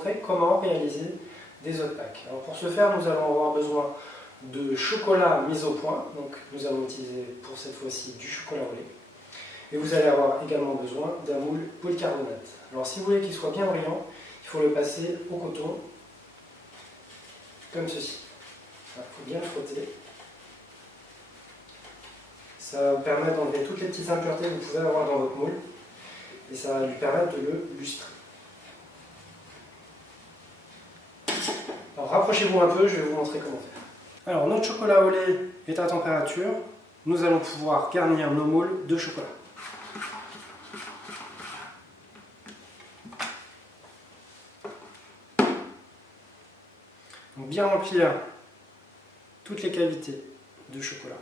montrer comment réaliser des hot packs. Alors pour ce faire, nous allons avoir besoin de chocolat mis au point. Donc nous allons utiliser pour cette fois-ci du chocolat au lait. Et vous allez avoir également besoin d'un moule polycarbonate. Alors si vous voulez qu'il soit bien brillant, il faut le passer au coton, comme ceci. Il faut bien le frotter. Ça va permettre d'enlever toutes les petites impuretés que vous pouvez avoir dans votre moule. Et ça va lui permettre de le lustrer. Alors rapprochez-vous un peu, je vais vous montrer comment faire. Alors notre chocolat au lait est à température. Nous allons pouvoir garnir nos moules de chocolat. Donc bien remplir toutes les cavités de chocolat.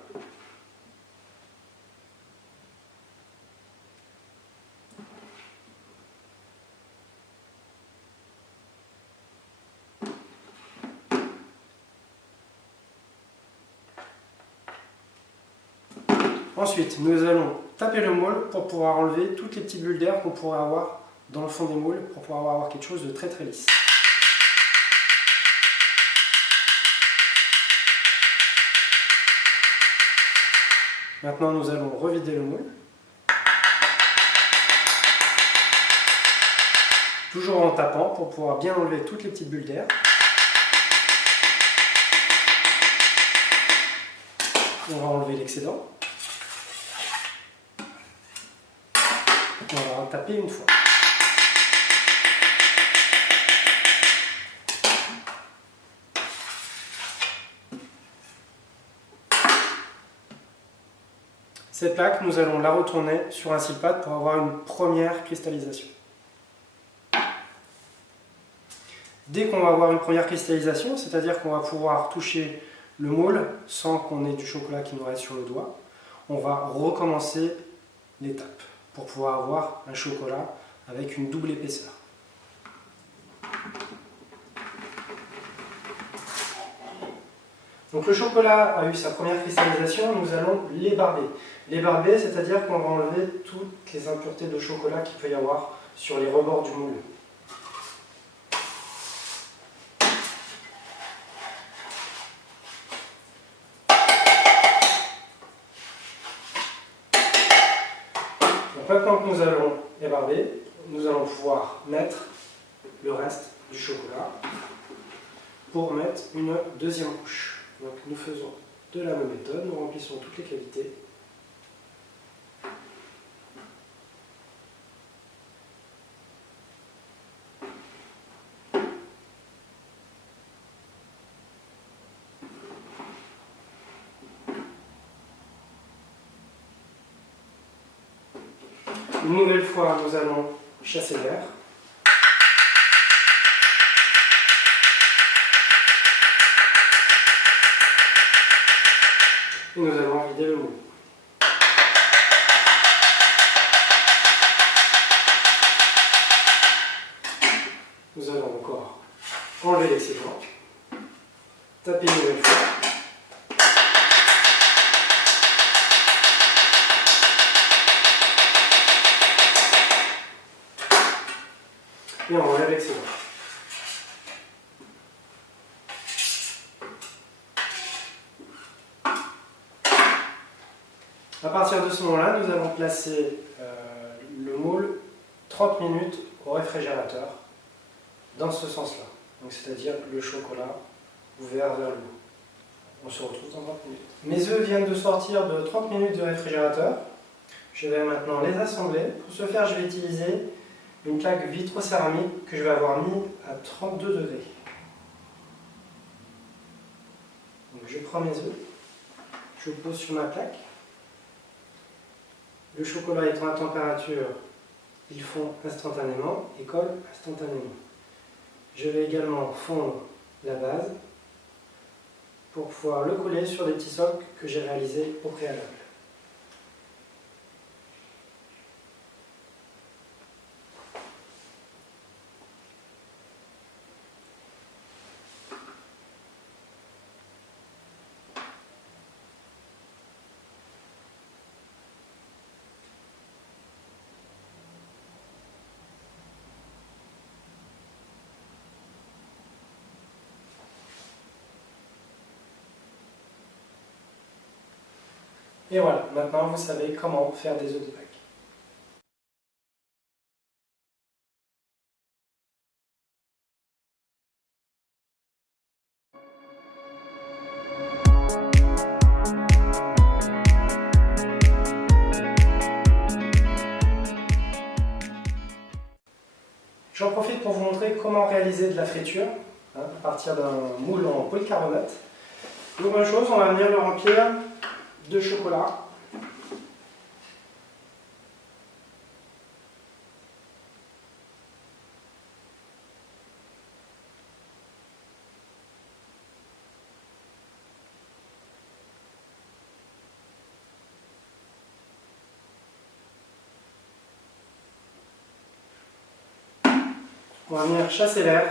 Ensuite, nous allons taper le moule pour pouvoir enlever toutes les petites bulles d'air qu'on pourrait avoir dans le fond des moules pour pouvoir avoir quelque chose de très très lisse. Maintenant, nous allons revider le moule. Toujours en tapant pour pouvoir bien enlever toutes les petites bulles d'air. On va enlever l'excédent. On va taper une fois. Cette plaque, nous allons la retourner sur un silpad pour avoir une première cristallisation. Dès qu'on va avoir une première cristallisation, c'est-à-dire qu'on va pouvoir toucher le moule sans qu'on ait du chocolat qui nous reste sur le doigt, on va recommencer l'étape pour pouvoir avoir un chocolat avec une double épaisseur. Donc le chocolat a eu sa première cristallisation, nous allons l'ébarber. L'ébarber, c'est-à-dire qu'on va enlever toutes les impuretés de chocolat qu'il peut y avoir sur les rebords du moule. Donc maintenant que nous allons ébarber, nous allons pouvoir mettre le reste du chocolat pour mettre une deuxième couche. Donc nous faisons de la même méthode, nous remplissons toutes les cavités. Une nouvelle fois, nous allons chasser l'air. Et nous allons vider le moule. Nous allons encore enlever l'excédent, taper une nouvelle fois. Et on enlève l'excédent. À partir de ce moment-là, nous allons placer le moule 30 minutes au réfrigérateur dans ce sens-là. Donc c'est-à-dire le chocolat ouvert vers le haut. On se retrouve dans 30 minutes. Mes œufs viennent de sortir de 30 minutes du réfrigérateur. Je vais maintenant les assembler. Pour ce faire, je vais utiliser une plaque vitrocéramique que je vais avoir mis à 32 degrés. Donc je prends mes œufs, je pose sur ma plaque. Le chocolat étant à température, ils fondent instantanément et collent instantanément. Je vais également fondre la base pour pouvoir le coller sur des petits socles que j'ai réalisés au préalable. Et voilà, maintenant vous savez comment faire des œufs de Pâques. J'en profite pour vous montrer comment réaliser de la friture à partir d'un moule en polycarbonate. Donc même chose, on va venir le remplir de chocolat. On va venir chasser l'air.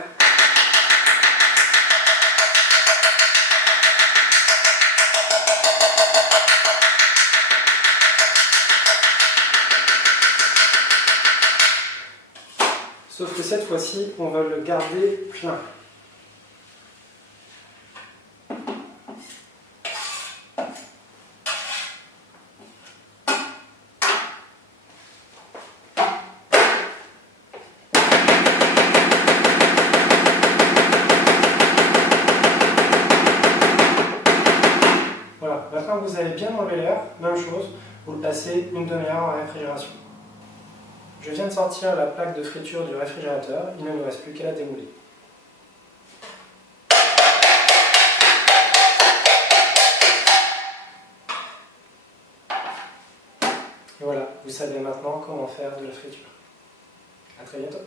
Sauf que cette fois-ci, on va le garder plein. Voilà, maintenant que vous avez bien enlevé l'air, même chose, vous le passez une demi-heure en réfrigération. Je viens de sortir la plaque de friture du réfrigérateur, il ne nous reste plus qu'à la démouler. Et voilà, vous savez maintenant comment faire de la friture. À très bientôt.